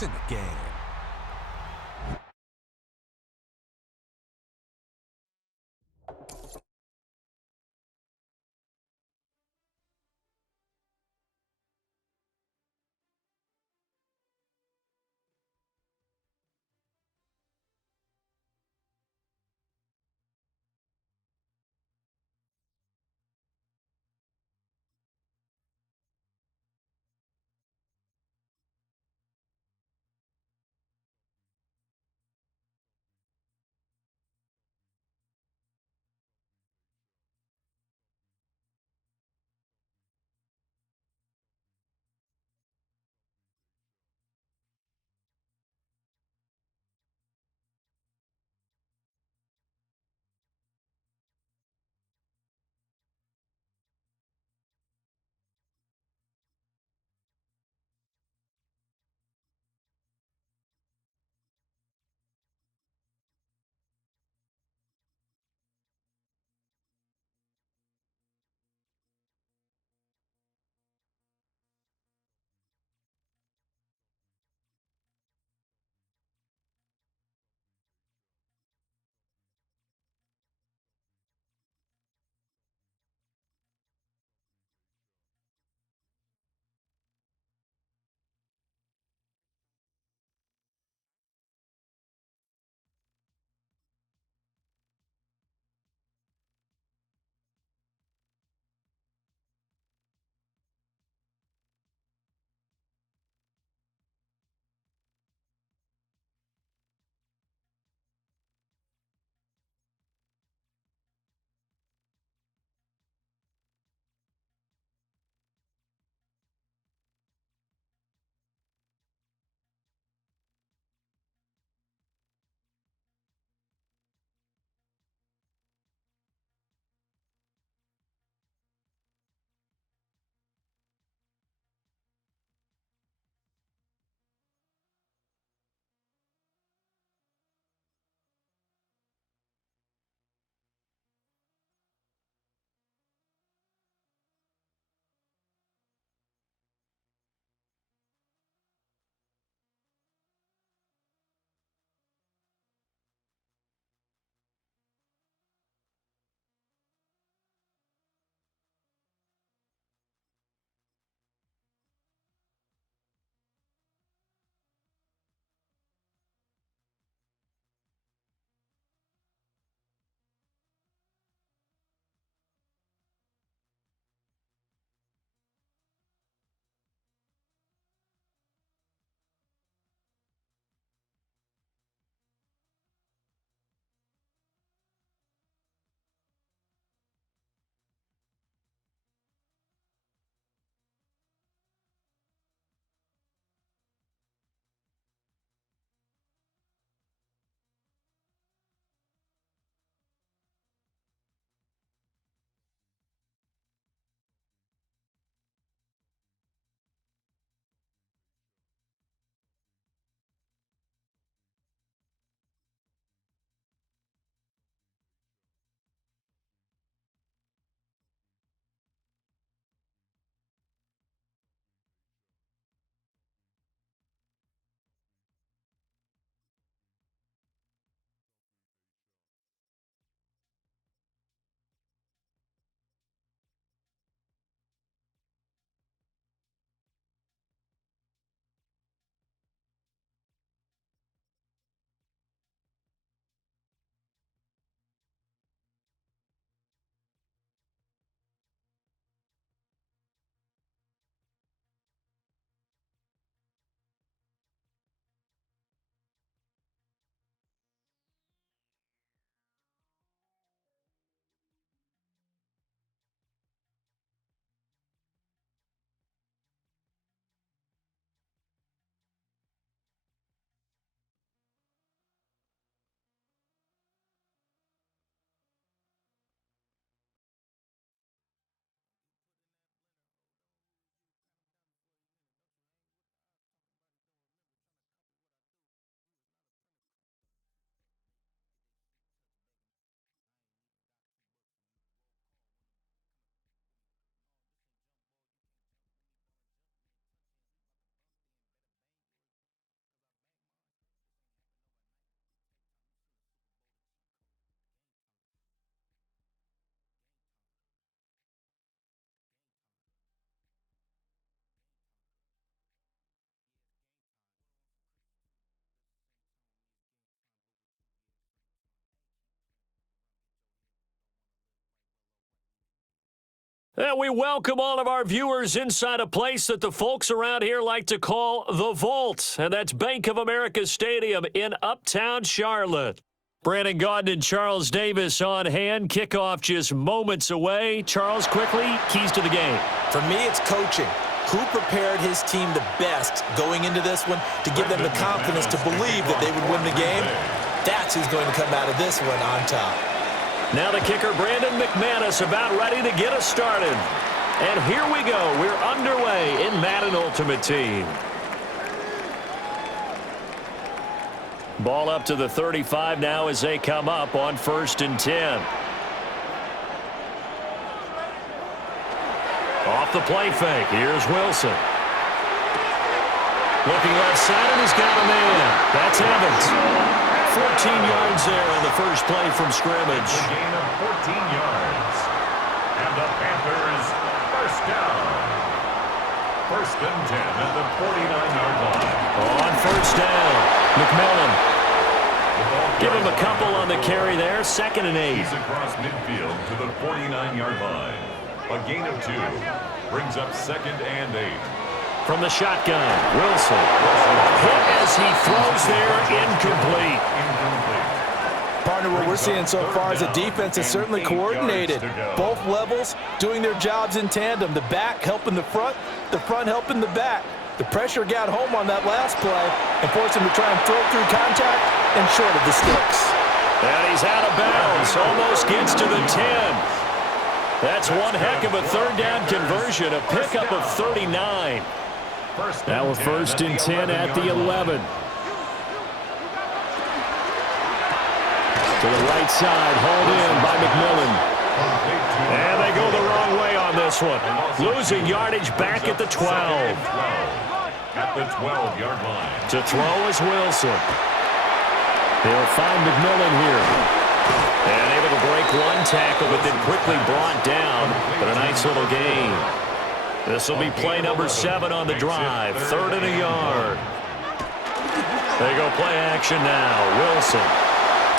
It's in the game. And we welcome all of our viewers inside a place that the folks around here like to call the Vault, and that's Bank of America Stadium in Uptown Charlotte. Brandon Gaudin and Charles Davis on hand. Kickoff just moments away. Charles, quickly, keys to the game. For me, it's coaching. Who prepared his team the best going into this one to give them the confidence to believe that they would win the game? That's who's going to come out of this one on top. Now the kicker, Brandon McManus, about ready to get us started. And here we go. We're underway in Madden Ultimate Team. Ball up to the 35 now as they come up on 1st and 10. Off the play fake. Here's Wilson. Looking left side, and he's got a man. That's Evans. 14 yards there on the first play from scrimmage. A gain of 14 yards. And the Panthers first down. 1st and 10 at the 49-yard line. On 1st down, McMillan. Give him a couple on the carry there. 2nd and 8. He's across midfield to the 49-yard line. A gain of 2 brings up 2nd and 8. From the shotgun, Wilson. Hit as he throws there, incomplete. Partner, what we're seeing so far is the defense is certainly coordinated. Both levels doing their jobs in tandem. The back helping the front helping the back. The pressure got home on that last play and forced him to try and throw through contact and short of the sticks. And he's out of bounds. Almost gets to the 10. That's one heck of a 3rd down conversion, a pickup of 39. Now we're 1st and 10 at the 11. To the right side, hauled in by McMillan. And they go the wrong way on this one. Losing yardage back at the 12. At the 12-yard line. To throw is Wilson. They'll find McMillan here. And able to break one tackle, but then quickly brought down. But a nice little gain. This will be play number 7 on the drive. 3rd and a yard. They go play action now. Wilson.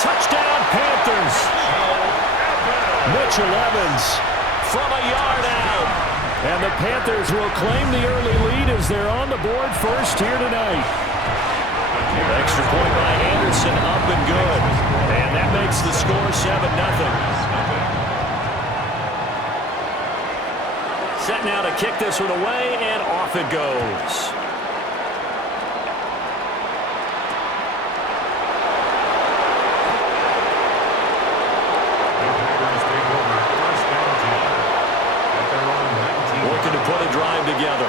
Touchdown, Panthers. Mitchell Evans from a yard out. And the Panthers will claim the early lead as they're on the board first here tonight. Extra point by Anderson, up and good. And that makes the score 7-0. Set now to kick this one away, and off it goes. Looking to put a drive together.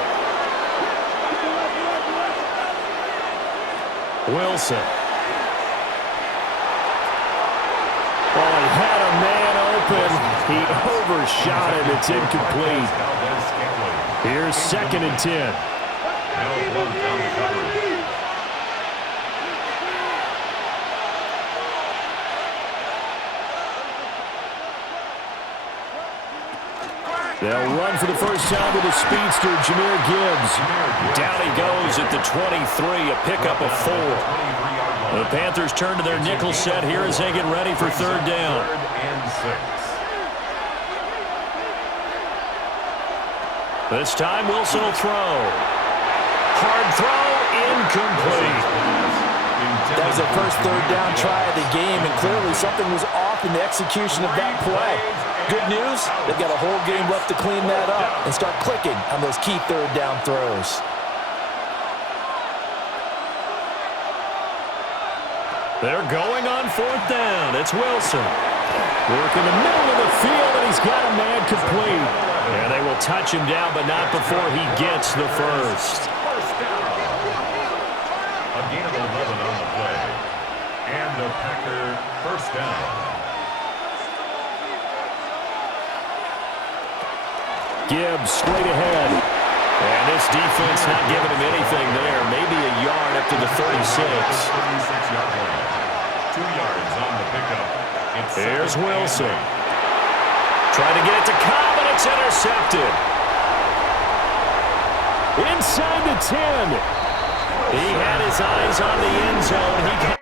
Wilson. Oh, he had a man open. He overshot it. It's incomplete. Here's 2nd and 10. They'll run for the first time with a speedster, Jahmyr Gibbs. Down he goes at the 23, a pickup of 4. The Panthers turn to their nickel set here as they get ready for 3rd down. 3rd and 6. This time Wilson will throw. Hard throw, incomplete. That was the first 3rd down try of the game, and clearly something was off in the execution of that play. Good news, they've got a whole game left to clean that up and start clicking on those key 3rd down throws. They're going on 4th down. It's Wilson. Working the middle of the field, and he's got a man complete. And they will touch him down, but not before he gets the first. First down. A gain of 11 on the play. And the Packer first down. Gibbs straight ahead. And this defense not giving him anything there. Maybe a yard up to the 36. 36-yard line. 2 yards on the pickup. Here's Wilson. Trying to get it to Cobb, and it's intercepted. Inside the 10. He had his eyes on the end zone. He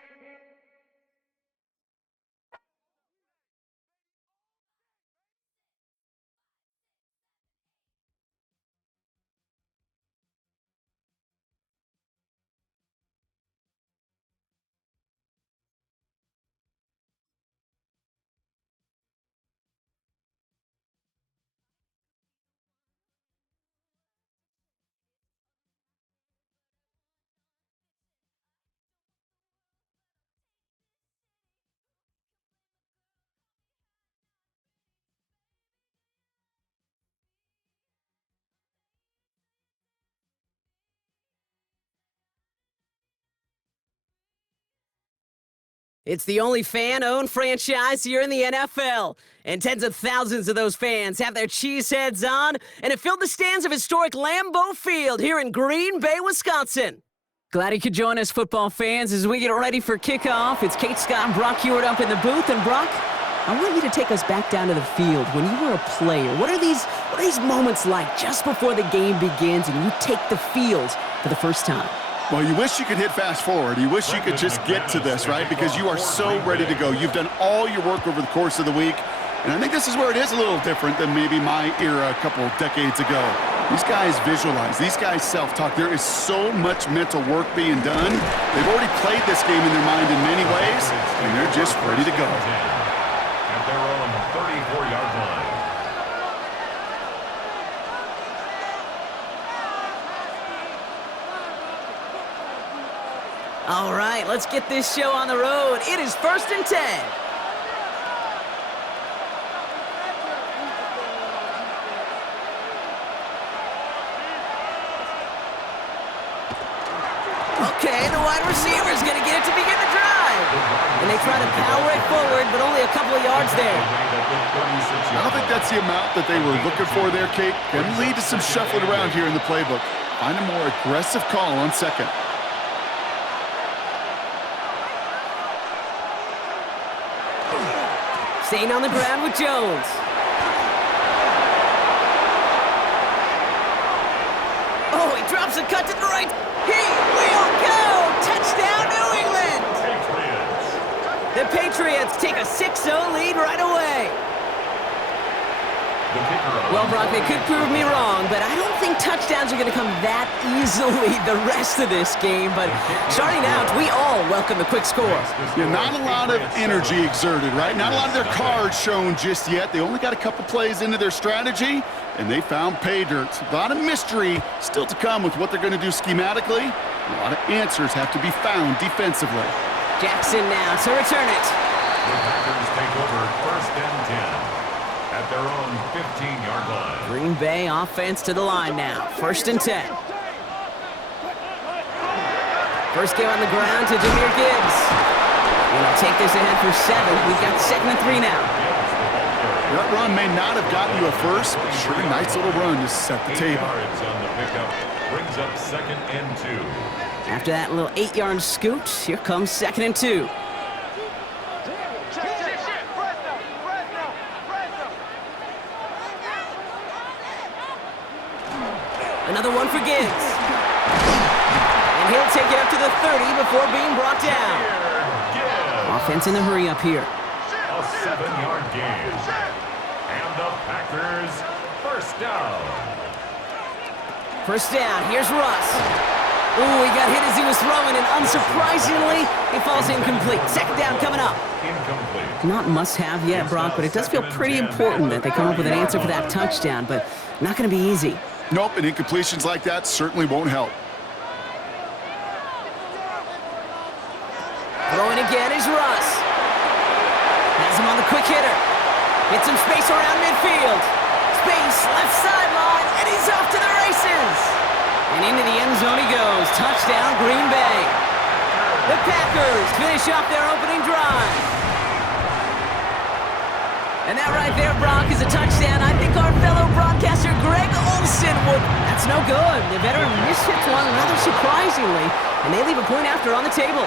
It's the only fan-owned franchise here in the NFL. And tens of thousands of those fans have their cheeseheads on, and it filled the stands of historic Lambeau Field here in Green Bay, Wisconsin. Glad you could join us, football fans, as we get ready for kickoff. It's Kate Scott and Brock Hewitt up in the booth. And Brock, I want you to take us back down to the field. When you were a player, what are these moments like just before the game begins and you take the field for the first time? Well, you wish you could hit fast forward. You wish you could just get to this, right? Because you are so ready to go. You've done all your work over the course of the week. And I think this is where it is a little different than maybe my era a couple decades ago. These guys visualize. These guys self-talk. There is so much mental work being done. They've already played this game in their mind in many ways, and they're just ready to go. At their own 34-yard line. All right, let's get this show on the road. It is 1st and 10. Okay, the wide receiver is going to get it to begin the drive. And they try to power it forward, but only a couple of yards there. I don't think that's the amount that they were looking for there, Kate. Can lead to some shuffling around here in the playbook. Find a more aggressive call on second. Staying on the ground with Jones. Oh, he drops a cut to the right. He will go! Touchdown, New England! The Patriots take a 6-0 lead right away. Well, Brock, they could prove me wrong, but I don't think touchdowns are going to come that easily the rest of this game. But starting out, we all welcome the quick score. Yeah, not a lot of energy exerted, right? Not a lot of their cards shown just yet. They only got a couple plays into their strategy, and they found pay dirt. A lot of mystery still to come with what they're going to do schematically. A lot of answers have to be found defensively. Jackson now to return it. The Packers take over 1st and 10. At their own 15-yard line. Green Bay offense to the line now. 1st and 10. First game on the ground to Jahmyr Gibbs. We'll take this ahead for 7. We've got 2nd and 3 now. That run may not have gotten you a first, but sure a nice little run to set the table. 8 yards on the pickup. Brings up 2nd and 2. After that little 8-yard scoot, here comes 2nd and 2. Another one for Gibbs. And he'll take it up to the 30 before being brought down. Offense in the hurry up here. A 7-yard gain. And the Packers first down. First down, here's Russ. Ooh, he got hit as he was throwing, and unsurprisingly, he falls incomplete. 2nd down coming up. Incomplete. Not must-have yet, Brock, but it does feel pretty important that they come up with an answer for that touchdown, but not going to be easy. Nope, and incompletions like that certainly won't help. Throwing again is Russ. Has him on the quick hitter. Gets some space around midfield. Space, left sideline, and he's off to the races. And into the end zone he goes. Touchdown, Green Bay. The Packers finish off their opening drive. And that right there, Brock, is a touchdown. I think our fellow broadcaster Greg Olsen would. That's no good. The veteran mishits one rather surprisingly, and they leave a point after on the table.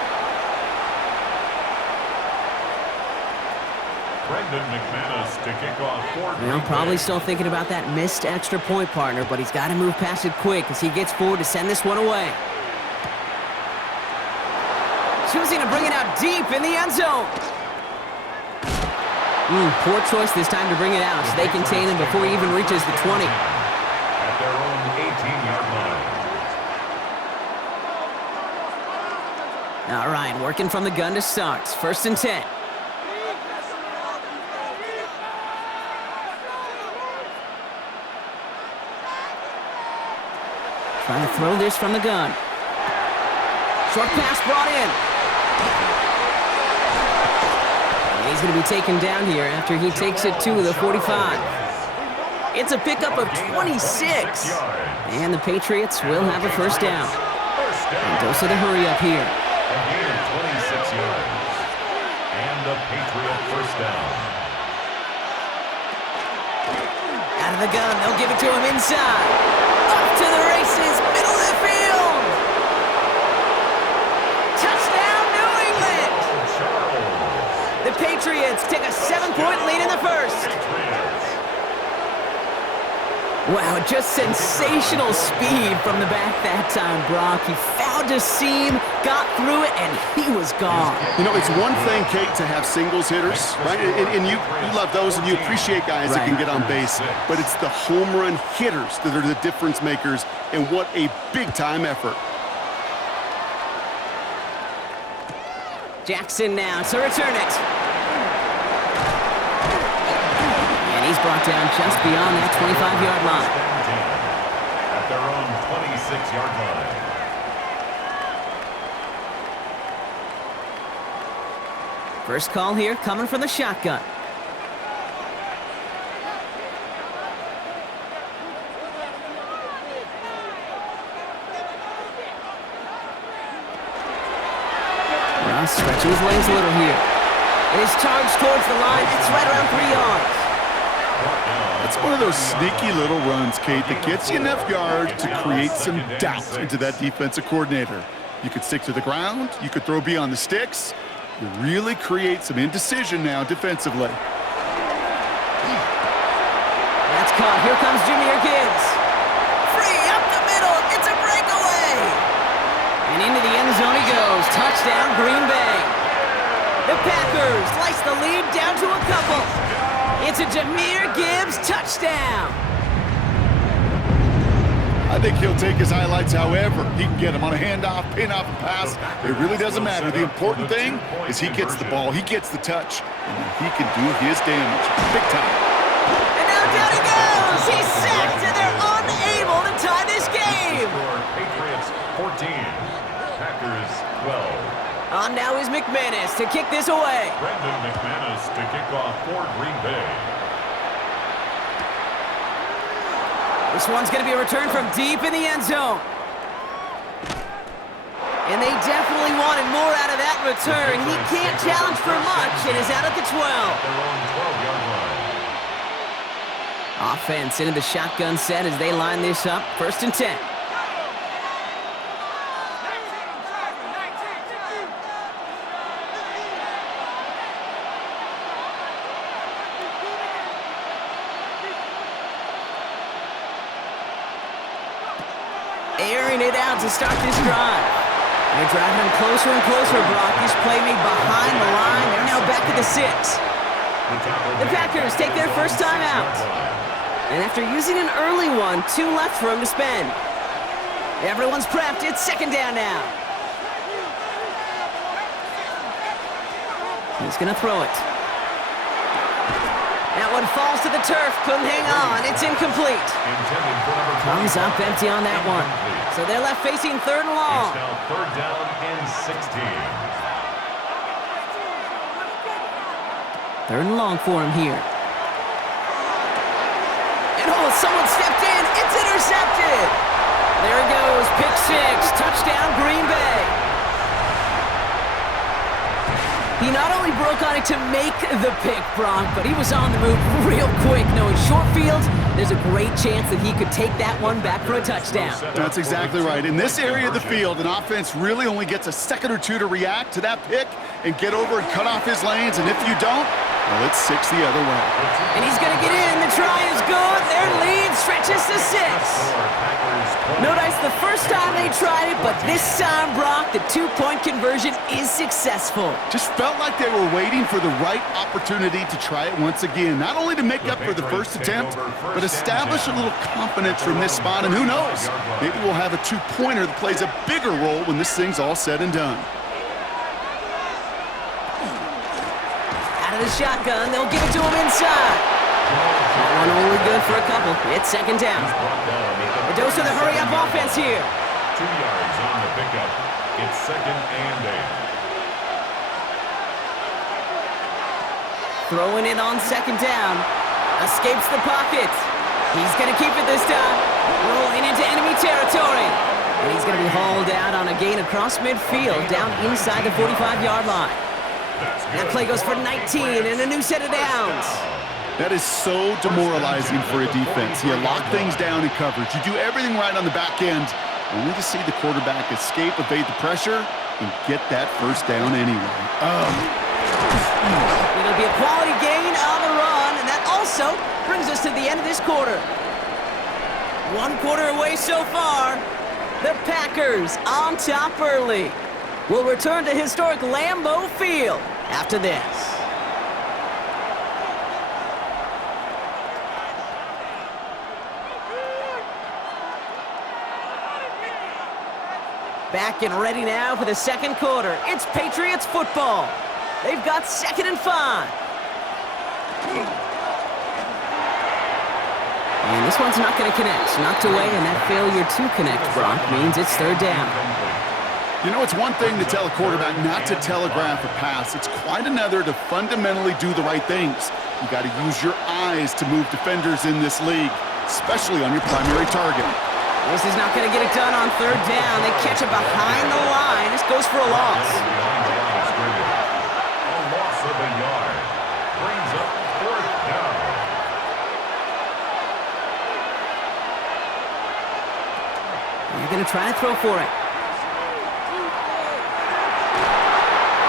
Brendan McManus to kick off for Well, probably still thinking about that missed extra point, partner, but he's got to move past it quick as he gets forward to send this one away. Choosing to bring it out deep in the end zone. Poor choice this time to bring it out so they contain him before he even reaches the 20. At their own 18-yard line. All right, working from the gun to start. 1st and 10. Trying to throw this from the gun. Short pass brought in. And he's going to be taken down here after he takes it to the 45. It's a pickup of 26. And the Patriots will have a first down. And dose of the hurry up here. Patriot first down. Out of the gun, they'll give it to him inside. Off to the races, middle of the field. Touchdown, New England. The Patriots take a 7-point lead in the first. Wow, just sensational speed from the back that time, Brock. He found a seam, got through it, and he was gone. You know, it's one thing, Kate, to have singles hitters, right? And you love those, and you appreciate guys that can get on base. But it's the home run hitters that are the difference makers, and what a big-time effort. Jackson now to return it. And he's brought down just beyond that 25-yard line. At their own 26-yard line. First call here coming from the shotgun. Ross stretching his legs a little here. And his charge towards the line. It's right around 3 yards. It's one of those sneaky little runs, Kate, that gets you enough yards to create some doubt into that defensive coordinator. You could stick to the ground. You could throw beyond the sticks. You really create some indecision now defensively. That's caught. Here comes Jahmyr Gibbs. Free up the middle. It's a breakaway. And into the end zone he goes. Touchdown, Green Bay. The Packers slice the lead down to a couple. It's a Jahmyr Gibbs touchdown. I think he'll take his highlights however he can get them on a handoff, pin-off, and pass. It really doesn't matter. The important thing is he gets the ball, he gets the touch, and then he can do his damage. Big time. And now down he goes. He's sacked, and they're unable to tie this game. Patriots 14, Packers 12. On now is McManus to kick this away. Brendan McManus to kick off for Green Bay. This one's going to be a return from deep in the end zone. And they definitely wanted more out of that return. He can't challenge for much and is out at the 12. Their own 12-yard line. Offense into the shotgun set as they line this up. 1st and 10. Airing it out to start this drive. They're driving him closer and closer, Brock. This play made behind the line. They're now back at the 6. The Packers take their first time out. And after using an early one, 2 left for him to spend. Everyone's prepped. It's 2nd down now. He's going to throw it. That one falls to the turf. Couldn't hang on. It's incomplete. Comes up empty on that one. So they're left facing 3rd and long. It's now 3rd down and 16. 3rd and long for him here. And oh, someone stepped in. It's intercepted. There it goes. Pick 6. Touchdown, Green Bay. He not only broke on it to make the pick, Brock, but he was on the move real quick. Knowing short field, there's a great chance that he could take that one back for a touchdown. That's exactly right. In this area of the field, an offense really only gets a second or two to react to that pick and get over and cut off his lanes. And if you don't, well, it's 6 the other way. And he's going to get in. The try is good. Their lead stretches to 6. Notice the first time they tried it, but this time, Brock, the 2-point conversion is successful. Just felt like they were waiting for the right opportunity to try it once again. Not only to make up for the first attempt, but establish a little confidence from this spot. And who knows, maybe we'll have a 2-pointer that plays a bigger role when this thing's all said and done. Out of the shotgun, they'll give it to him inside. That one only good for a couple. It's 2nd down. A dose of the hurry-up offense here. 2 yards on the pickup. It's 2nd and 8. Throwing it on 2nd down. Escapes the pocket. He's going to keep it this time. Rolling into enemy territory. And he's going to be hauled out on a gain across midfield down inside the 45-yard line. That play goes for 19 and a new set of downs. That is so demoralizing for a defense. You lock things down in coverage. You do everything right on the back end, only to see the quarterback escape, evade the pressure, and get that first down anyway. It'll be a quality gain on the run, and that also brings us to the end of this quarter. 1 quarter away so far. The Packers on top early. We'll return to historic Lambeau Field after this. Back and ready now for the second quarter. It's Patriots football. They've got 2nd and 5. And this one's not going to connect. Knocked away, and that failure to connect, Brock, means it's 3rd down. You know, it's one thing to tell a quarterback not to telegraph a pass. It's quite another to fundamentally do the right things. You got to use your eyes to move defenders in this league, especially on your primary target. This is not going to get it done on 3rd down. They catch it behind the line. This goes for a loss. A loss of a yard. Brings up 4th down. They're going to try to throw for it.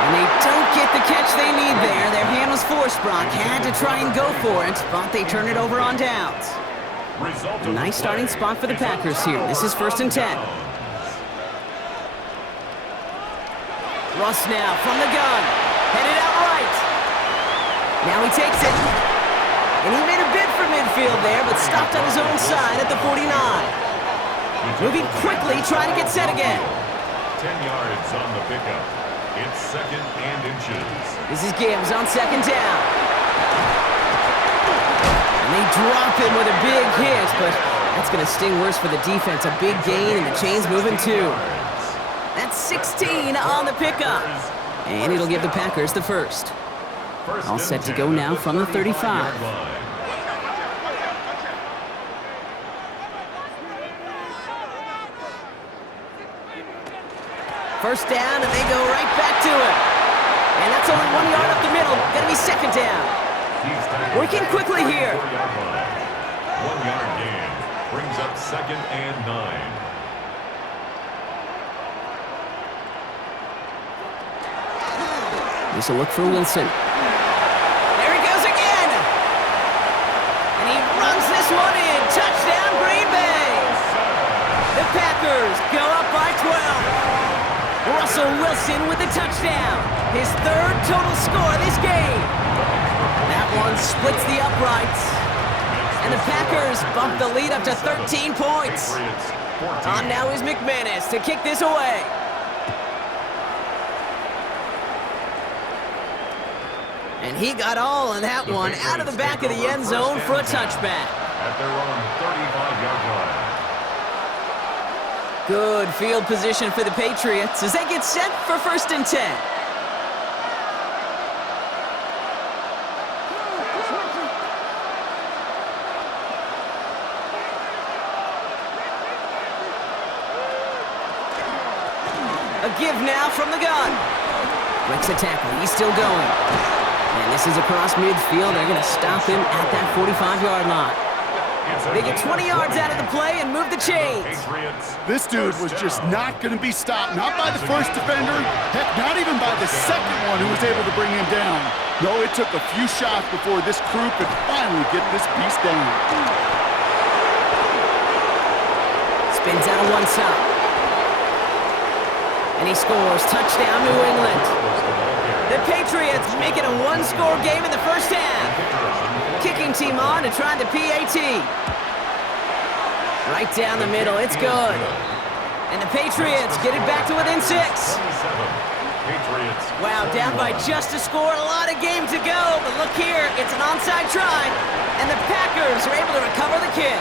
And they don't get the catch they need there. Their hand was forced, Brock. Had to try and go for it, but they turn it over on downs. A nice starting spot for the Packers here. This is 1st and 10. Russ now from the gun. Headed out right. Now he takes it. And he made a bid for midfield there, but stopped on his own side at the 49. Moving quickly, trying to get set again. 10 yards on the pickup. It's 2nd and inches. This is Gibbs on 2nd down. And they drop him with a big hit, but that's going to sting worse for the defense. A big gain, and the chain's moving too. That's 16 on the pickup. And it'll give the Packers the first. All set to go now from the 35. First down, and they go right back to it. And that's only 1 yard up the middle. Going to be 2nd down. Working quickly here. 1 yard gain. Brings up 2nd and 9. This will look for Wilson. There he goes again. And he runs this one in. Touchdown, Green Bay. The Packers go up by 12. Russell Wilson with the touchdown. His 3rd total score this game. That one splits the uprights. And the Packers bump the lead up to 13 points. On now is McManus to kick this away. And he got all of that one out of the back of the end zone for a touchback. At their own 35-yard line. Good field position for the Patriots as they get set for 1st and 10. A give now from the gun. Breaks a tackle. He's still going. And this is across midfield. They're going to stop him at that 45-yard line. They get 20 yards out of the play and move the chains. This dude was just not going to be stopped. Not by the first defender. Heck, not even by the second one who was able to bring him down. No, it took a few shots before this crew could finally get this beast down. Spins out of one side. And he scores. Touchdown, New England. The Patriots make it a one-score game in the first half. Kicking team on to try the PAT. Right down the middle. It's good. And the Patriots get it back to within 6. Wow, down by just a score. A lot of game to go. But look here. It's an onside try. And the Packers are able to recover the kick.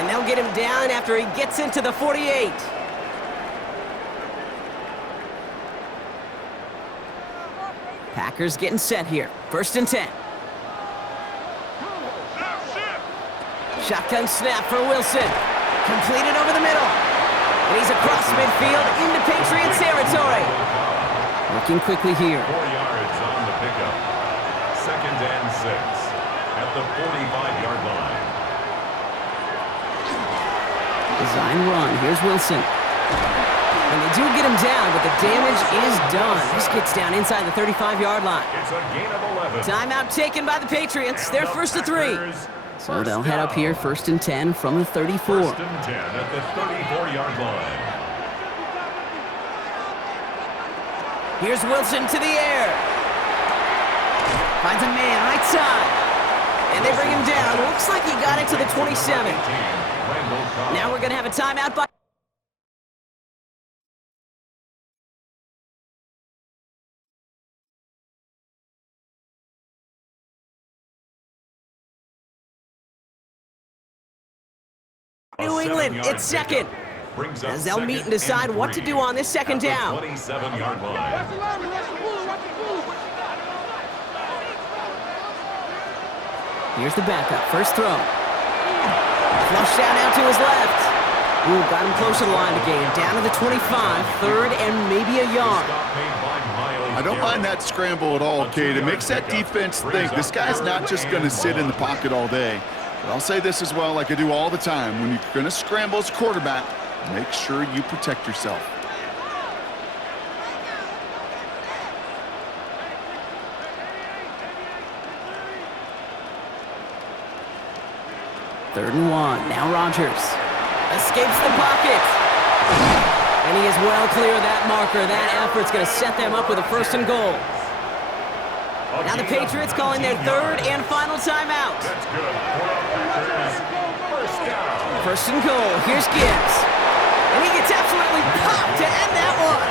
And they'll get him down after he gets into the 48. Packers getting set here. 1st and 10. Shotgun snap for Wilson. Completed over the middle. And he's across midfield into Patriots territory. Working quickly here. 4 yards on the pickup. 2nd and 6 at the 45-yard line. Design run. Here's Wilson. And they do get him down, but the damage is done. This gets down inside the 35-yard line. It's a gain of 11. Timeout taken by the Patriots. They're first to 3. So they'll head up here 1st and 10 from the 34. 1st and 10 at the 34-yard line. Here's Wilson to the air. Finds a man right side. And they bring him down. Looks like he got it to the 27. Now we're going to have a timeout by... New England, it's second. As they'll meet and decide what to do on this 2nd down. 27-yard line. Here's the backup, first throw. Flush down out to his left. Ooh, got him close to the line to gain. Down to the 25, 3rd and maybe a yard. I don't mind that scramble at all, Kate. It makes that defense think this guy's not just going to sit in the pocket all day. But I'll say this as well, like I do all the time. When you're going to scramble as a quarterback, make sure you protect yourself. Third and 1. Now Rodgers escapes the pocket. And he is well clear of that marker. That effort's going to set them up with a 1st and goal. Now the Patriots calling their 3rd and final timeout. That's good. First down. 1st and goal. Here's Gibbs. And he gets absolutely popped to end that one.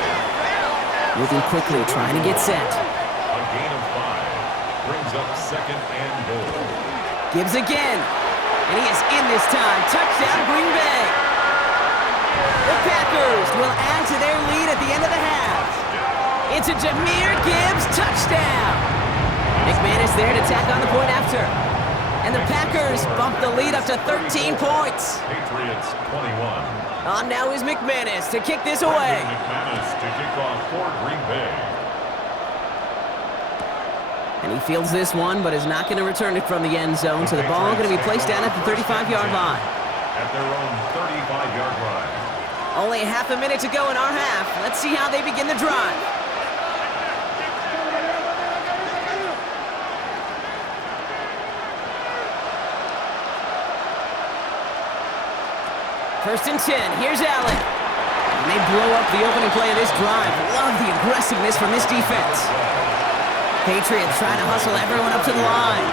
Moving quickly, trying to get set. A gain of 5 brings up 2nd and goal. Gibbs again. And he is in this time. Touchdown, Green Bay. The Packers will add to their lead at the end of the half. It's a Jahmyr Gibbs touchdown. McManus there to tack on the point after. And the Packers bump the lead up to 13 points. Patriots 21. On now is McManus to kick this away. McManus to kick off for Green Bay. And he fields this one, but is not going to return it from the end zone. So the ball going to be placed down at the 35-yard line. At their own 35-yard line. Only half a minute to go in our half. Let's see how they begin the drive. First and 10. Here's Allen. And they blow up the opening play of this drive. Love the aggressiveness from this defense. Patriots trying to hustle everyone up to the line.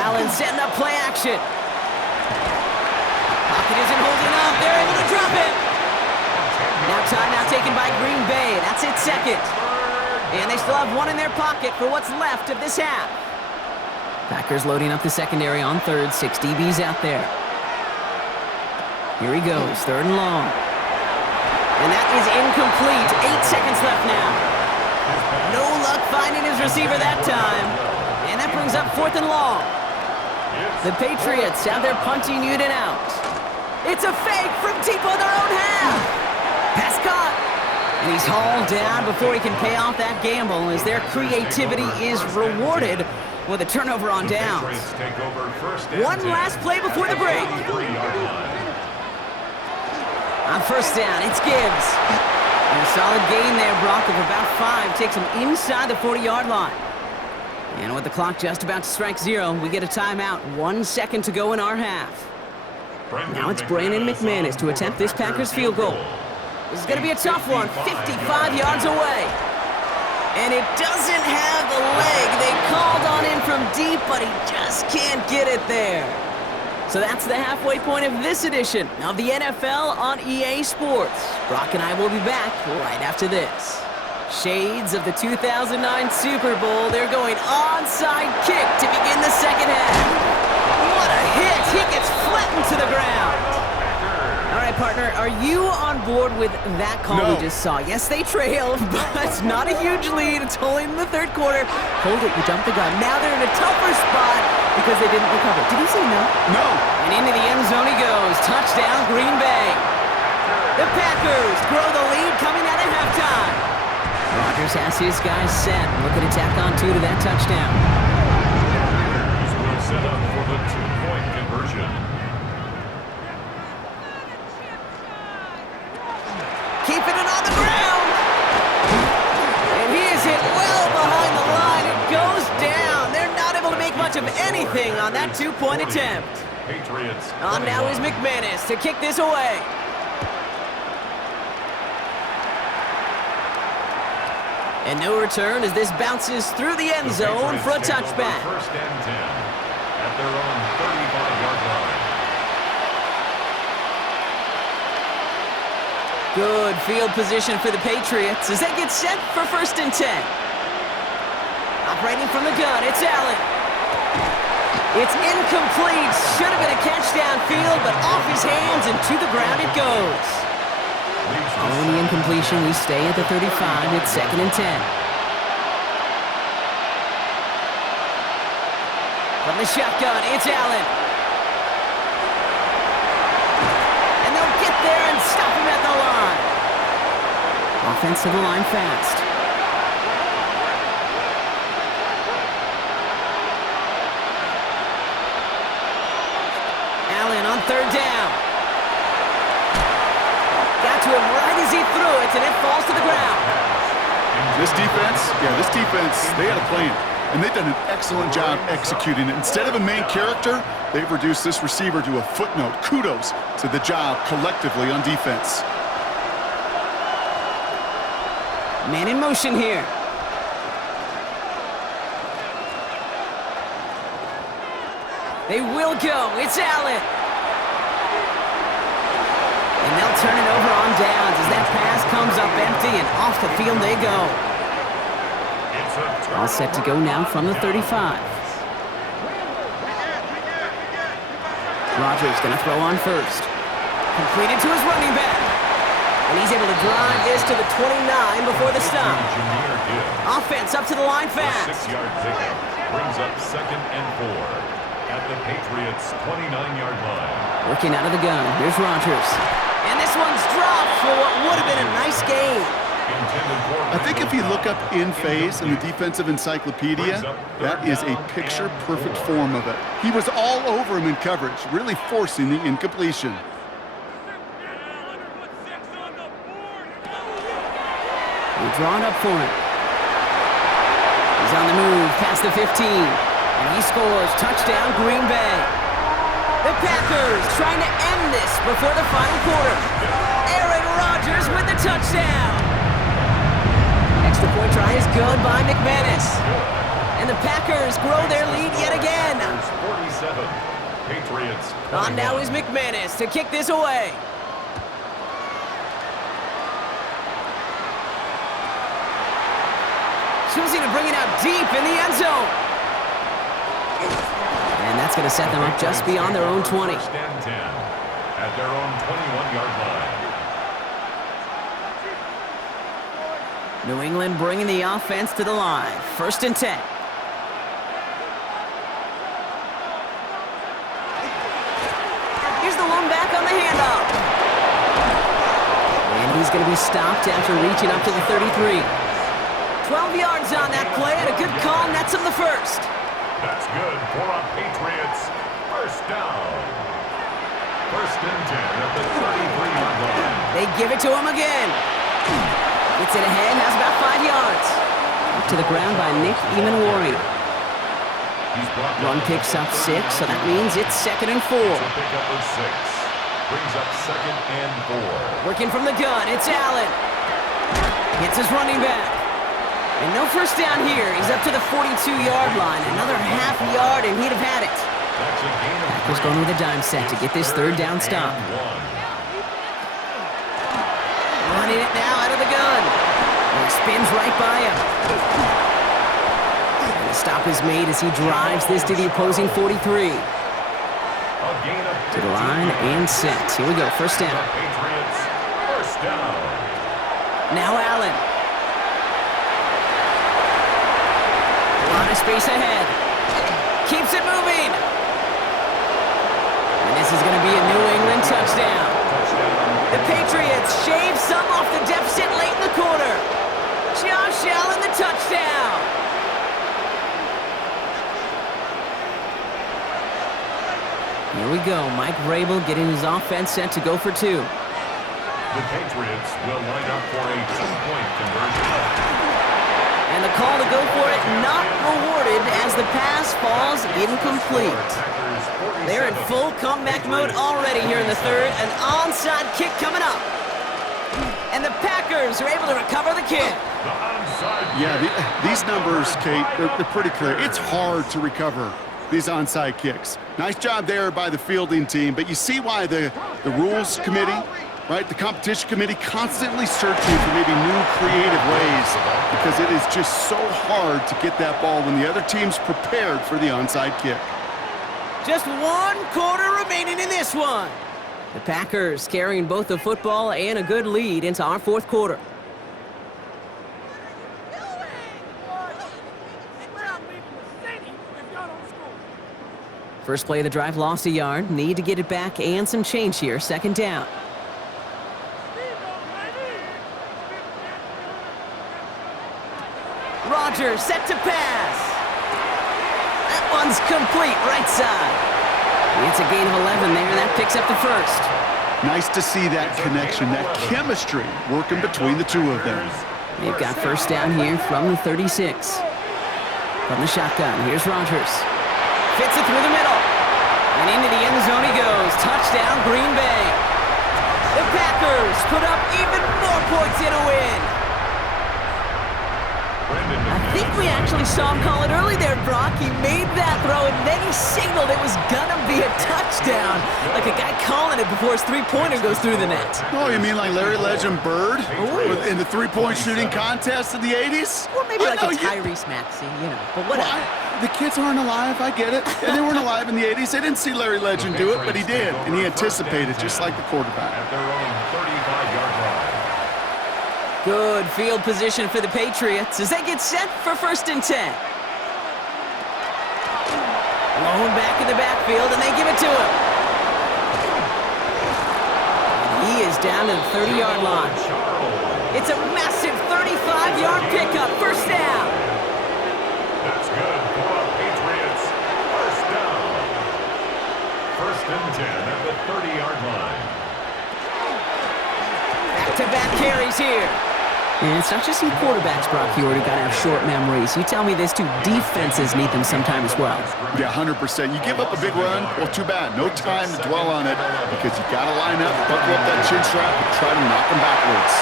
Allen setting up play action. Pocket isn't holding up. They're able to drop it. Now timeout taken by Green Bay. That's its 2nd. And they still have 1 in their pocket for what's left of this half. Packers loading up the secondary on 3rd. 6 DBs out there. Here he goes. 3rd and long. And that is incomplete. 8 seconds left now. No luck finding his receiver that time. And that brings up 4th and long. The Patriots have their punting unit out. It's a fake from deep on their own half. Pass caught. And he's hauled down before he can pay off that gamble as their creativity is rewarded with a turnover on downs. One last play before the break. On 1st down, it's Gibbs. And a solid gain there, Brock, of about 5. Takes him inside the 40-yard line. And with the clock just about to strike 0, we get a timeout. 1 second to go in our half. Now it's Brandon McManus to attempt this Packers field goal. This is going to be a tough one, 55 yards away. And it doesn't have the leg. They called on him from deep, but he just can't get it there. So that's the halfway point of this edition of the NFL on EA Sports. Brock and I will be back right after this. Shades of the 2009 Super Bowl. They're going onside kick to begin the 2nd half. What a hit! He gets flattened to the ground. All right, partner, are you on board with that call No. we just saw? Yes, they trail, but it's not a huge lead. It's only in the third quarter. Hold it, you jumped the gun. Now they're in a tougher spot because they didn't recover. Did he say no? No. And into the end zone he goes. Touchdown, Green Bay. The Packers grow the lead coming out of halftime. Rodgers has his guys set. Looking to tack on two to that touchdown. He's will set up for the two-point conversion. Keeping it on the ground. And he is hit well behind the line. It goes down. They're not able to make much of anything on that two-point attempt. Patriots. On now is McManus to kick this away. And no return as this bounces through the end zone for a touchback. First and 10 at their own 35-yard line. Good field position for the Patriots as they get set for first and 10. Operating from the gun, it's Allen. It's incomplete. Should have been a catch downfield, but off his hands and to the ground it goes. Following the incompletion, we stay at the 35. It's second and 10. From the shotgun, it's Allen. And they'll get there and stop him at the line. Offense to the line fast. Allen on third down. Got to him right as he threw it, and it falls to the ground. This defense, they had a plan. And they've done an excellent job executing it. Instead of a main character, they've reduced this receiver to a footnote. Kudos to the job collectively on defense. Man in motion here. They will go. It's Allen. And they'll turn it over on downs as that pass comes up empty, and off the field they go. All set to go now from the 35. Rodgers going to throw on first. Completed to his running back. And he's able to drive this to the 29 before the stop. Offense up to the line fast. 6-yard pickup brings up second and 4 at the Patriots' 29-yard line. Working out of the gun. Here's Rodgers. And this one's dropped for what would have been a nice game. I think if you look up in phase in the defensive encyclopedia, that is a picture-perfect form of it. He was all over him in coverage, really forcing the incompletion. They draw it up for him. He's on the move past the 15. And he scores. Touchdown, Green Bay. The Packers trying to end this before the final quarter. Aaron Rodgers with the touchdown. Extra point try is good by McManus. And the Packers grow their lead yet again. 47. Patriots. On now is McManus to kick this away. Choosing to bring it out deep in the end zone. And that's going to set them up just beyond their own 20. First and 10 at their own 21-yard line. New England bringing the offense to the line. First and 10. Here's the lone back on the handoff. And he's going to be stopped after reaching up to the 33. 12 yards on that play, and a good call nets him the first. That's good for a Patriots first down. First and 10 at the 33-yard line. They give it to him again. Gets it ahead, has about 5 yards. Up to the ground by Nick Emanwari. Run picks up 6, so that means it's second and 4. Pick up of 6. Brings up second and 4. Working from the gun, it's Allen. Gets his running back. And no first down here. He's up to the 42-yard line. Another half yard, and he'd have had it. That's a gain of 3. Packers going with a dime set to get this third down stop. Running it now out of the gun. And he spins right by him. And the stop is made as he drives this to the opposing 43. To the line and set. Here we go, first down. Patriots, first down. Now Allen. A lot of space ahead. Keeps it moving. And this is going to be a New England touchdown. The Patriots shave some off the deficit late in the quarter. Josh Allen, the touchdown. Here we go. Mike Vrabel getting his offense set to go for two. The Patriots will line up for a two-point conversion. And the call to go for it not rewarded as the pass falls incomplete. They're in full comeback mode already here in the third. An onside kick coming up. And the Packers are able to recover the kick. Yeah, these numbers, Kate, they're pretty clear. It's hard to recover these onside kicks. Nice job there by the fielding team, but you see why the rules committee, right, the competition committee constantly searching for maybe new creative ways because it is just so hard to get that ball when the other team's prepared for the onside kick. Just 1 quarter remaining in this one. The Packers carrying both the football and a good lead into our fourth quarter. First play of the drive lost a yard. Need to get it back and some change here. Second down. Rodgers set to pass. That one's complete right side. It's a gain of 11 there. That picks up the first. Nice to see that connection, that chemistry working between the two of them. They've got first down here from the 36. From the shotgun, here's Rodgers. Fits it through the middle. And into the end zone he goes. Touchdown, Green Bay. The Packers put up even more points in a win. I think we actually saw him call it early there, Brock. He made that throw, and then he signaled it was going to be a touchdown. Like a guy calling it before his three-pointer goes through the net. Oh, you mean like Larry Legend Bird in the three-point shooting contest in the 80s? Or maybe like a Tyrese Maxey, you know, but whatever. Well, the kids aren't alive, I get it. And they weren't alive in the 80s. They didn't see Larry Legend do it, but he did. And he anticipated, just like the quarterback. At their own 35-yard line. Good field position for the Patriots as they get set for first and 10. Blown back in the backfield, and they give it to him. And he is down to the 30-yard line. It's a massive 35-yard pickup, first down. That's good for the Patriots. First down. First and 10 at the 30-yard line. Back-to-back carries here. And it's not just some quarterbacks, Brock, who got to have short memories. You tell me this too, defenses need them sometime as well. Yeah, 100%. You give up a big run, well, too bad. No time to dwell on it because you got to line up, buckle up that chin strap, and try to knock them backwards.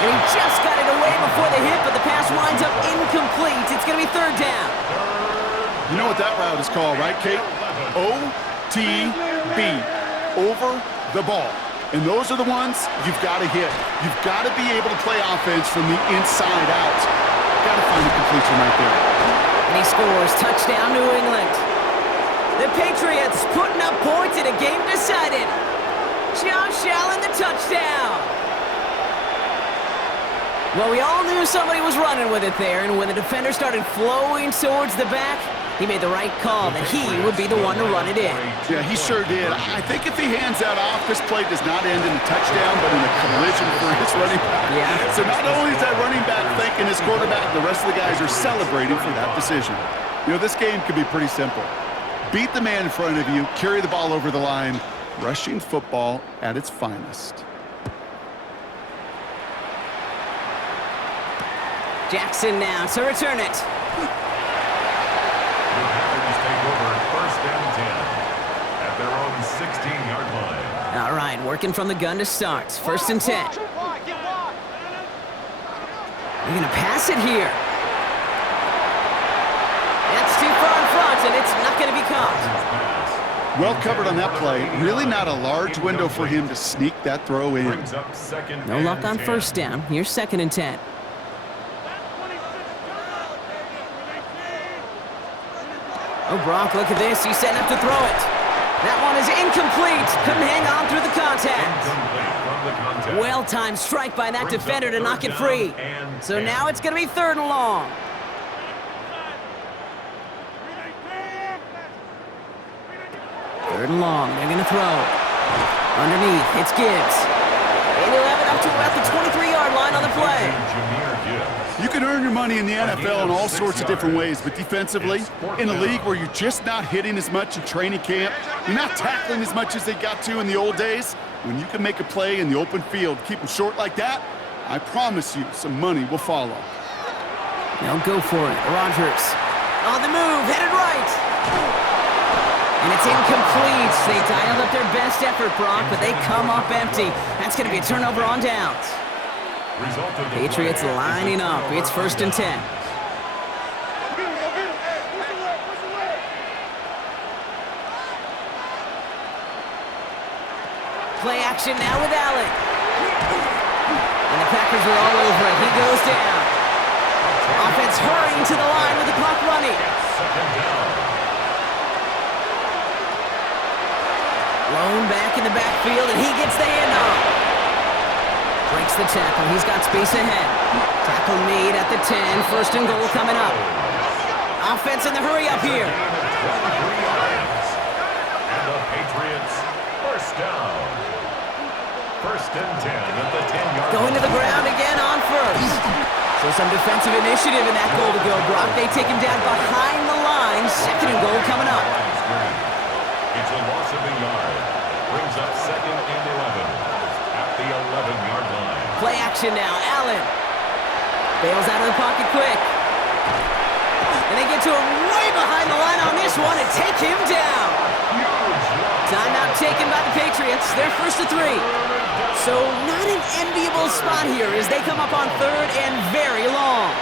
And he just got it away before the hit, but the pass winds up incomplete. It's going to be third down. You know what that route is called, right, Kate? OTB, over the ball. And those are the ones you've got to hit. You've got to be able to play offense from the inside out. Got to find the completion right there. And he scores. Touchdown, New England. The Patriots putting up points in a game decided. Josh Allen, the touchdown. Well, we all knew somebody was running with it there, and when the defender started flowing towards the back, he made the right call that he would be the one to run it in. Yeah, he sure did. I think if he hands that off, this play does not end in a touchdown, but in a collision for his running back. Yeah. So not only is that running back thanking his quarterback, the rest of the guys are celebrating for that decision. You know, this game could be pretty simple. Beat the man in front of you, carry the ball over the line, rushing football at its finest. Jackson now to return it. All right, working from the gun to start. First and 10. They're going to pass it here. That's too far in front, and it's not going to be caught. Well covered on that play. Really not a large window for him to sneak that throw in. No luck on first down. Here's second and 10. Oh, Brock, look at this. He's setting up to throw it. That one is incomplete. Couldn't hang on through the contact. Incomplete from the contact. Well-timed strike by that defender to knock it free. So now it's going to be 3rd and long. Third and long. They're going to throw. Underneath, it's Gibbs. And he'll have it up to about the 23-yard line on the play. You can earn your money in the NFL in all sorts of different ways, but defensively, in a league where you're just not hitting as much in training camp, you're not tackling as much as they got to in the old days, when you can make a play in the open field, keep them short like that, I promise you some money will follow. They'll go for it. Rodgers on the move, headed right. And it's incomplete. They dialed up their best effort, Brock, but they come up empty. That's going to be a turnover on downs. Patriots lining up. It's 1st and 10. Play action now with Allen. And the Packers are all over it. He goes down. Offense hurrying to the line with the clock running. Lone back in the backfield, and he gets the handoff. Breaks the tackle. He's got space ahead. Tackle made at the 10. 1st and goal coming up. Offense in the hurry up here. And the Patriots, 1st down. 1st and 10 at the 10-yard line. Going to the ground again on 1st. So some defensive initiative in that goal to go, Brock. They take him down behind the line. 2nd and goal coming up. It's a loss of a yard. Brings up 2nd and 11 at the 11-yard line. Play action now. Allen bails out of the pocket quick. And they get to him way behind the line on this one and take him down. Timeout taken by the Patriots. They're 1st to 3. So not an enviable spot here as they come up on 3rd and very long.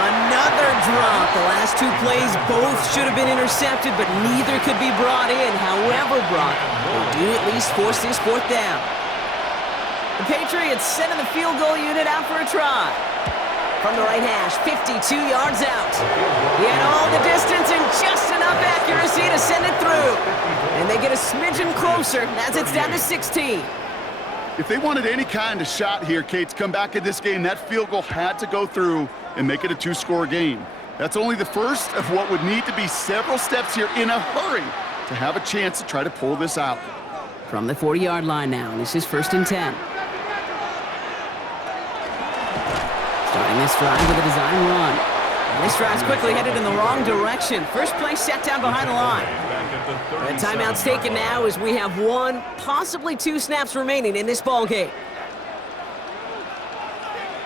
Another drop. The last 2 plays both should have been intercepted, but neither could be brought in. However, Brock, they do at least force this 4th down. The Patriots sending the field goal unit out for a try. From the right hash, 52 yards out. He had all the distance and just enough accuracy to send it through. And they get a smidgen closer as it's down to 16. If they wanted any kind of shot here, Kate, to come back in this game, that field goal had to go through and make it a 2-score game. That's only the first of what would need to be several steps here in a hurry to have a chance to try to pull this out. From the 40-yard line now, this is 1st and 10. Starting this drive with a design run. And this drive's quickly headed in the wrong direction. First play set down behind the line. The timeout's taken now as we have 1, possibly 2 snaps remaining in this ball game.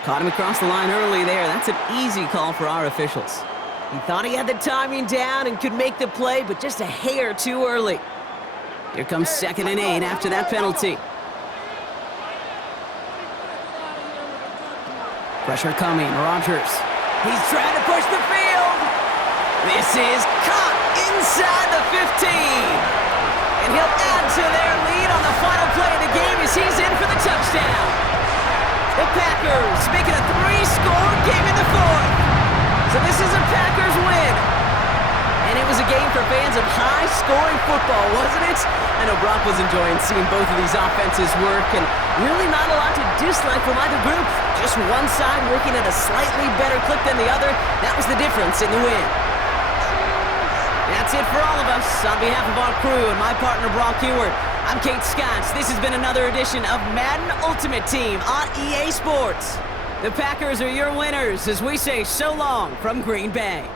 Caught him across the line early there. That's an easy call for our officials. He thought he had the timing down and could make the play, but just a hair too early. Here comes 2nd and 8 after that penalty. Pressure coming. Rodgers. He's trying to push the field. This is caught inside the 15. And he'll add to their lead on the final play of the game as he's in for the touchdown. The Packers making a 3-score game in the 4th. So this is a Packers win. And it was a game for fans of high-scoring football, wasn't it? I know Brock was enjoying seeing both of these offenses work, and really not a lot to dislike from either group. Just one side working at a slightly better clip than the other. That was the difference in the win. That's it for all of us. On behalf of our crew and my partner, Brock Ewart, I'm Kate Scotts. This has been another edition of Madden Ultimate Team on EA Sports. The Packers are your winners as we say so long from Green Bay.